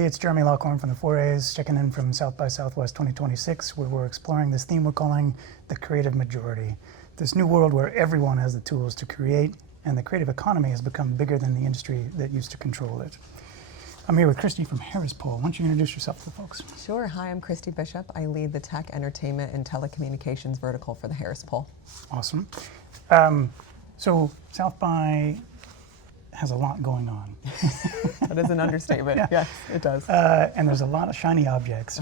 everybody. It's Jeremy Lockhorn from the 4As, checking in from South by Southwest 2026, where we're exploring this theme we're calling the creative majority. This new world where everyone has the tools to create, and the creative economy has become bigger than the industry that used to control it. I'm here with Christie from Harris Poll. Why don't you introduce yourself to the folks? Sure. Hi, I'm Christie Bishop. I lead the tech, entertainment, and telecommunications vertical for the Harris Poll. Awesome. So South by has a lot going on. That is an understatement. Yeah. Yes, it does. And there's a lot of shiny objects.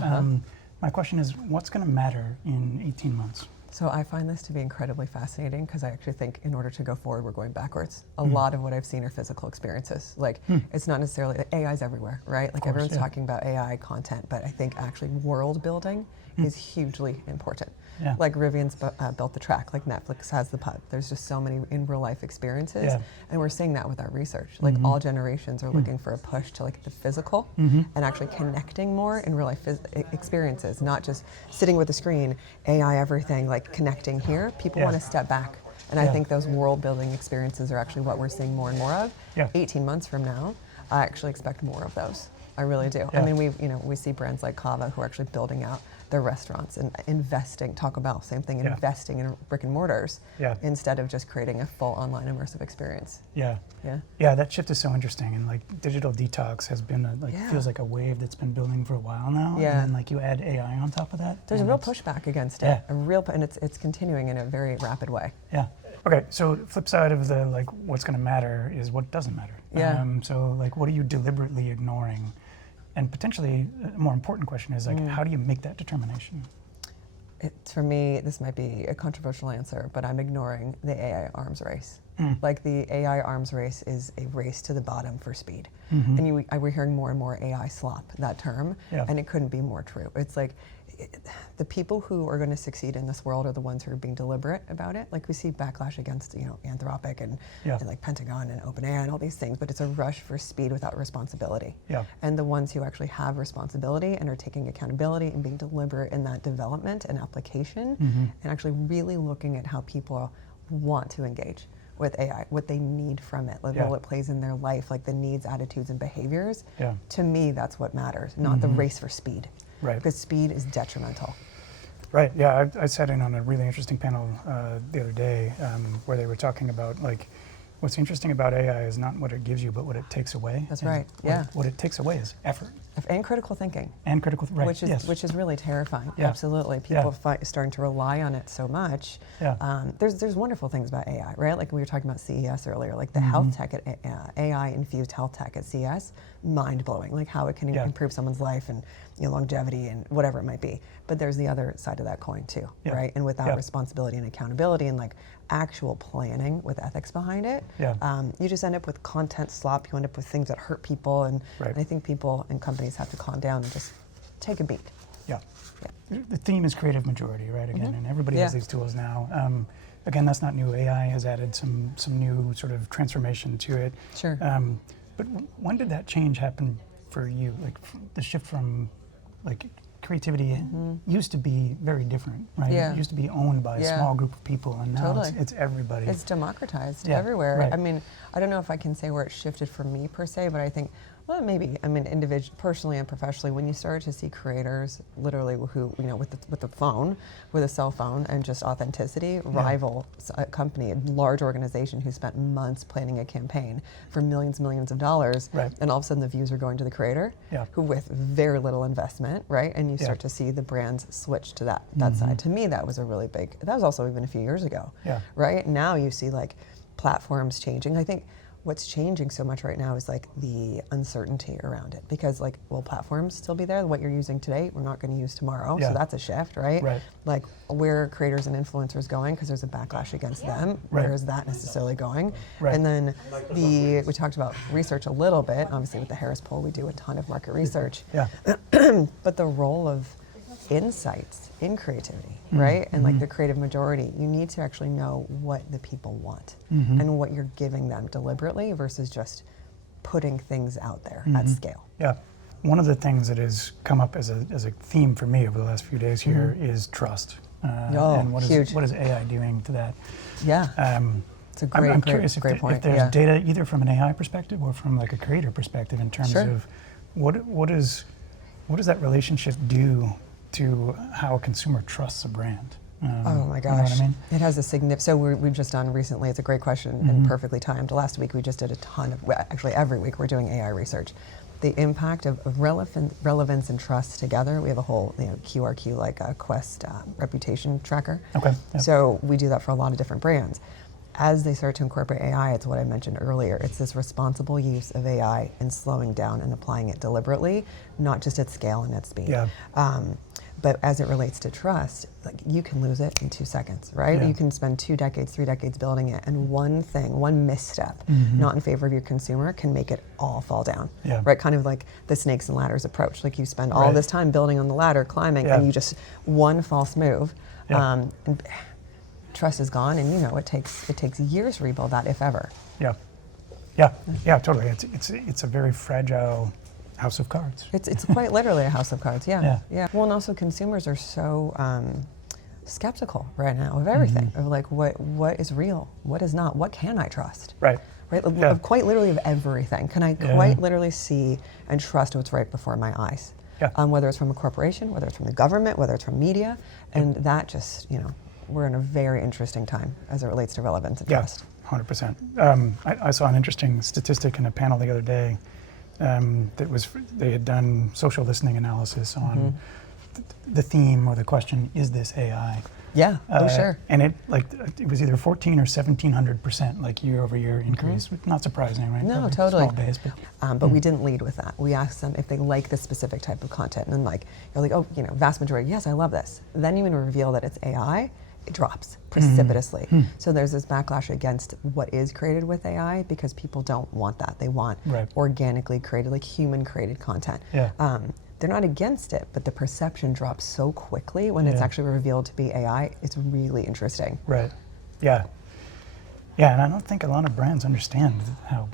My question is, what's going to matter in 18 months? So I find this to be incredibly fascinating because I actually think in order to go forward, we're going backwards. A lot of what I've seen are physical experiences. Like, it's not necessarily, AI's everywhere, right? Like, everyone's talking about AI content, but I think actually world building is hugely important. Yeah. Like Rivian's built the track, like Netflix has the pub. There's just so many in real life experiences, and we're seeing that with our research. Like all generations are looking for a push to like the physical and actually connecting more in real life experiences, not just sitting with a screen, AI everything, like connecting here. People want to step back. And I think those world building experiences are actually what we're seeing more and more of. 18 months from now, I actually expect more of those. I really do. I mean, we see brands like Kava who are actually building out their restaurants and investing, Taco Bell, same thing, investing in brick and mortars instead of just creating a full online immersive experience. Yeah, that shift is so interesting, and like digital detox has been feels like a wave that's been building for a while now. And then like you add AI on top of that. There's a real pushback against it, and it's continuing in a very rapid way. Okay, so flip side of the like what's going to matter is what doesn't matter. So like what are you deliberately ignoring? And potentially a more important question is like, how do you make that determination? For me, this might be a controversial answer, but I'm ignoring the AI arms race. Like the AI arms race is a race to the bottom for speed. And we're hearing more and more AI slop, that term, and it couldn't be more true. It's like, the people who are going to succeed in this world are the ones who are being deliberate about it. Like we see backlash against, Anthropic and like Pentagon and OpenAI and all these things, but it's a rush for speed without responsibility. And the ones who actually have responsibility and are taking accountability and being deliberate in that development and application and actually really looking at how people want to engage with AI, what they need from it, the role it plays in their life, like the needs, attitudes, and behaviors. To me, that's what matters, not the race for speed. Because speed is detrimental. Yeah, I sat in on a really interesting panel the other day where they were talking about like, what's interesting about AI is not what it gives you, but what it takes away. That's right, What it takes away is effort. And critical thinking. And critical, which is really terrifying, absolutely. People starting to rely on it so much. There's wonderful things about AI, right? Like we were talking about CES earlier, like the health tech, AI-infused health tech at CES, mind-blowing, like how it can improve someone's life and longevity and whatever it might be. But there's the other side of that coin too, right? And without responsibility and accountability and like actual planning with ethics behind it, you just end up with content slop, you end up with things that hurt people, and I think people and companies have to calm down and just take a beat. The theme is creative majority, right? Again, and everybody has these tools now. Again, that's not new. AI has added some new sort of transformation to it. But when did that change happen for you? Like the shift from like creativity used to be very different, right? It used to be owned by a small group of people, and now it's everybody. It's democratized everywhere. I mean, I don't know if I can say where it shifted for me per se, but I think, well, maybe. I mean, personally and professionally, when you started to see creators, literally, who with the phone, with a cell phone, and just authenticity, rival a company, a large organization who spent months planning a campaign for millions of dollars, and all of a sudden the views are going to the creator, who with very little investment, right? And you start to see the brands switch to that side. To me, that was a really big. That was also even a few years ago, right? Now you see like platforms changing. I think what's changing so much right now is like the uncertainty around it, because like, will platforms still be there? What you're using today, we're not going to use tomorrow. So that's a shift, right? Like where are creators and influencers going? Because there's a backlash against them. Where is that necessarily going? And then we talked about research a little bit. Obviously with the Harris Poll, we do a ton of market research. But the role of insights in creativity, right? And like the creative majority, you need to actually know what the people want and what you're giving them deliberately versus just putting things out there at scale. One of the things that has come up as a theme for me over the last few days here is trust. And what is AI doing to that? It's a great, I'm curious great point. If there's data either from an AI perspective or from like a creator perspective in terms of what does that relationship do to how a consumer trusts a brand? Oh my gosh, you know what I mean? It has a significant, so we've just done recently, it's a great question and perfectly timed. Last week we just did a ton of, actually every week we're doing AI research. The impact of relevance and trust together. We have a whole QRQ, like a Quest reputation tracker. Okay. Yep. So we do that for a lot of different brands. As they start to incorporate AI, it's what I mentioned earlier. It's this responsible use of AI and slowing down and applying it deliberately, not just at scale and at speed. Yeah. But as it relates to trust, like you can lose it in 2 seconds, right? Yeah. You can spend 2 decades, 3 decades building it, and one thing, one misstep, not in favor of your consumer, can make it all fall down. Yeah. Right? Kind of like the snakes and ladders approach. Like you spend all this time building on the ladder, climbing, and you just one false move, and trust is gone. And it takes years to rebuild that, if ever. Yeah, totally. It's a very fragile house of cards. It's quite literally a house of cards. Yeah. Well, and also consumers are so skeptical right now of everything. Of like what is real, what is not, what can I trust? Right. Of quite literally of everything. Can I quite literally see and trust what's right before my eyes? Yeah. Whether it's from a corporation, whether it's from the government, whether it's from media, and that just we're in a very interesting time as it relates to relevance and trust. 100%. I saw an interesting statistic in a panel the other day. They had done social listening analysis on the theme or the question, is this AI? Yeah, sure. And it was either 14 or 1,700% like year over year increase. Not surprising, right? No, Probably totally. Small base, but we didn't lead with that. We asked them if they like this specific type of content, and then you're like, oh, vast majority, yes, I love this. Then you reveal that it's AI, it drops precipitously. So there's this backlash against what is created with AI because people don't want that. They want organically created, like human created content. Yeah. They're not against it, but the perception drops so quickly when it's actually revealed to be AI. It's really interesting. Right. Yeah. Yeah, and I don't think a lot of brands understand how.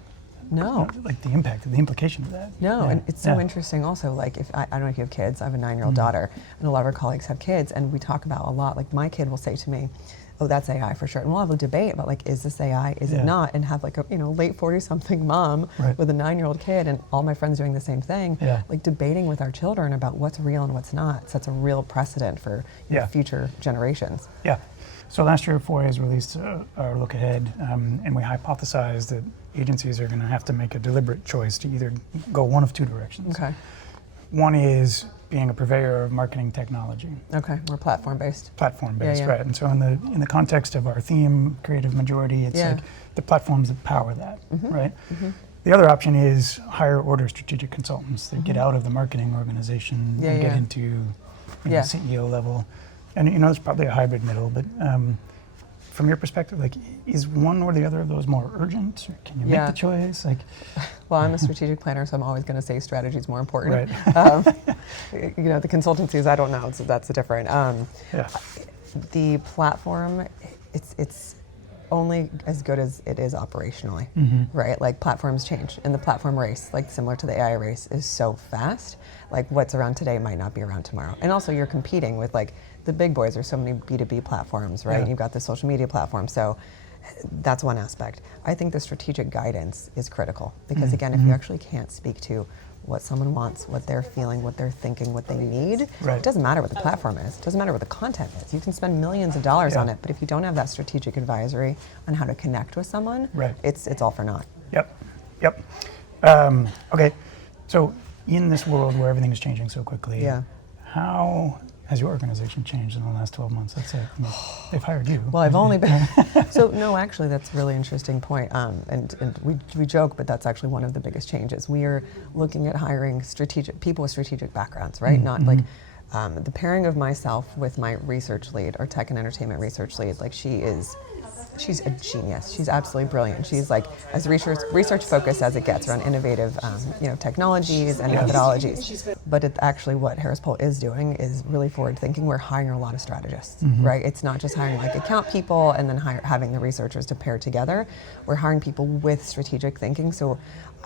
No. Like the impact, the implication of that. No, and it's so interesting also, like if I don't know if you have kids, I have a 9-year-old daughter, and a lot of our colleagues have kids, and we talk about a lot, like my kid will say to me, oh, that's AI for sure. And we'll have a debate about is this AI, is it not? And have a late 40-something mom with a 9-year-old kid and all my friends doing the same thing, debating with our children about what's real and what's not sets a real precedent for future generations. Yeah. So last year, 4A has released our look ahead, and we hypothesized that agencies are going to have to make a deliberate choice to either go one of 2 directions. Okay. One is being a purveyor of marketing technology. Okay, we're platform-based. Platform-based, right. And so in the context of our theme, creative majority, it's like the platforms that power that, right? The other option is higher order strategic consultants that get out of the marketing organization and get into CEO level. And it's probably a hybrid middle, but from your perspective, is one or the other of those more urgent? Or can you make the choice? Well, I'm a strategic planner, so I'm always going to say strategy is more important. Right. The consultancies, I don't know, so that's a different. The platform, it's only as good as it is operationally, right? Like platforms change, and the platform race, similar to the AI race, is so fast. What's around today might not be around tomorrow. And also you're competing with the big boys. There's so many B2B platforms, right? You've got the social media platform. So that's one aspect. I think the strategic guidance is critical because again, if you actually can't speak to what someone wants, what they're feeling, what they're thinking, what they need, it doesn't matter what the platform is. It doesn't matter what the content is. You can spend millions of dollars on it, but if you don't have that strategic advisory on how to connect with someone, it's all for naught. Yep. Okay, so in this world where everything is changing so quickly, how has your organization changed in the last 12 months? That's it. They've hired you. Well, I've only been... So, no, actually, that's a really interesting point. And we joke, but that's actually one of the biggest changes. We are looking at hiring people with strategic backgrounds, right? Not the pairing of myself with my research lead, our tech and entertainment research lead, she's a genius. She's absolutely brilliant. She's as research focused as it gets around innovative, technologies and methodologies. But it's actually what Harris Poll is doing is really forward thinking. We're hiring a lot of strategists, right? It's not just hiring account people and then having the researchers to pair together. We're hiring people with strategic thinking. So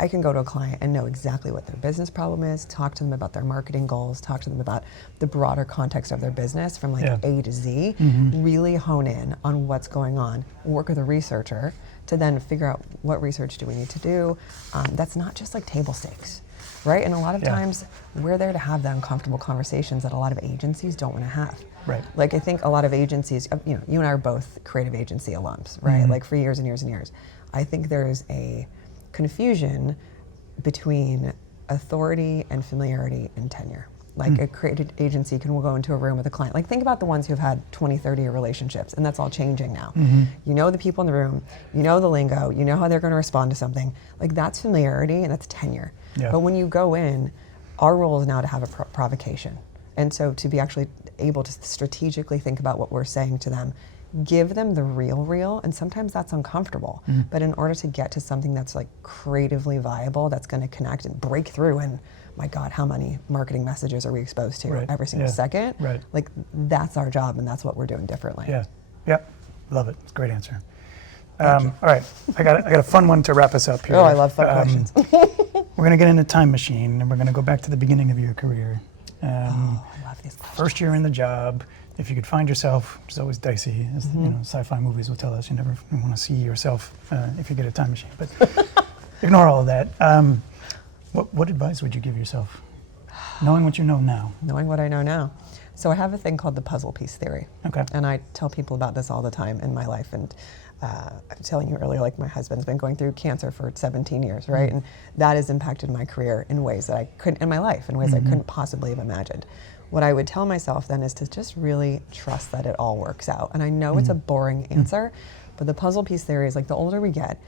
I can go to a client and know exactly what their business problem is, talk to them about their marketing goals, talk to them about the broader context of their business from A to Z, really hone in on what's going on, work with a researcher to then figure out what research do we need to do. That's not just table stakes. right? And a lot of times we're there to have the uncomfortable conversations that a lot of agencies don't want to have. Right. Like I think a lot of agencies, you know, you and I are both creative agency alums, right? Like for years and years and years. I think there's a confusion between authority and familiarity and tenure. Like a creative agency can go into a room with a client. Like think about the ones who've had 20, 30 year relationships, and that's all changing now. You know the people in the room, you know the lingo, you know how they're going to respond to something. Like that's familiarity and that's tenure. Yeah. But when you go in, our role is now to have a provocation. And so to be actually able to strategically think about what we're saying to them, give them the real, and sometimes that's uncomfortable. But in order to get to something that's like creatively viable, that's going to connect and break through, and my God, how many marketing messages are we exposed to every single second? Right. Like that's our job, and that's what we're doing differently. Yeah, yeah, love it. It's a great answer. All right, I got a fun one to wrap us up here. Oh, I love fun questions. We're going to get into time machine, and we're going to go back to the beginning of your career. I love these questions. First year in the job. If you could find yourself, which is always dicey, as you know, sci-fi movies will tell us, you never want to see yourself if you get a time machine. But ignore all of that. What advice would you give yourself, knowing what you know now? Knowing what I know now. So I have a thing called the puzzle piece theory. Okay. And I tell people about this all the time in my life. And I was telling you earlier, like my husband's been going through cancer for 17 years, right? And that has impacted my career in ways that I couldn't, in my life, in ways I couldn't possibly have imagined. What I would tell myself then is to just really trust that it all works out. And I know it's a boring answer, but the puzzle piece theory is like the older we get,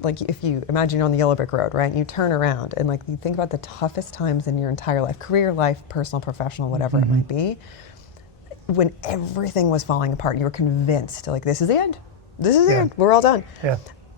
like if you imagine you're on the yellow brick road, right? And you turn around and like you think about the toughest times in your entire life, career, life, personal, professional, whatever it might be, when everything was falling apart, you were convinced like this is the end. This is the end. We're all done. Yeah.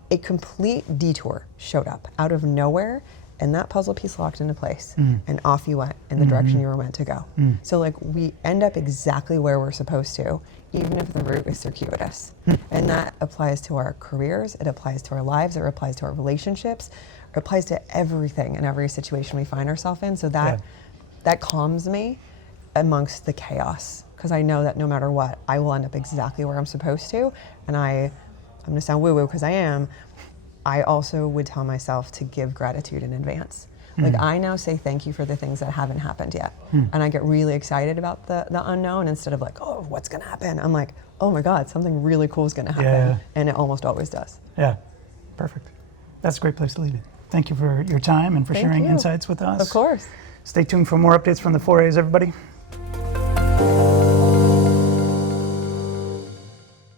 A complete detour showed up out of nowhere, and that puzzle piece locked into place, and off you went in the direction you were meant to go. So like we end up exactly where we're supposed to, even if the route is circuitous. And that applies to our careers, it applies to our lives, it applies to our relationships, it applies to everything and every situation we find ourselves in. So that calms me amongst the chaos, because I know that no matter what, I will end up exactly where I'm supposed to. And I'm gonna sound woo-woo because I am, I also would tell myself to give gratitude in advance. Like I now say thank you for the things that haven't happened yet. And I get really excited about the unknown instead of like, oh, what's gonna happen? I'm like, oh my God, something really cool is gonna happen. And it almost always does. Yeah, perfect. That's a great place to leave it. Thank you for your time and for sharing insights with us. Of course. Stay tuned for more updates from the 4As, everybody.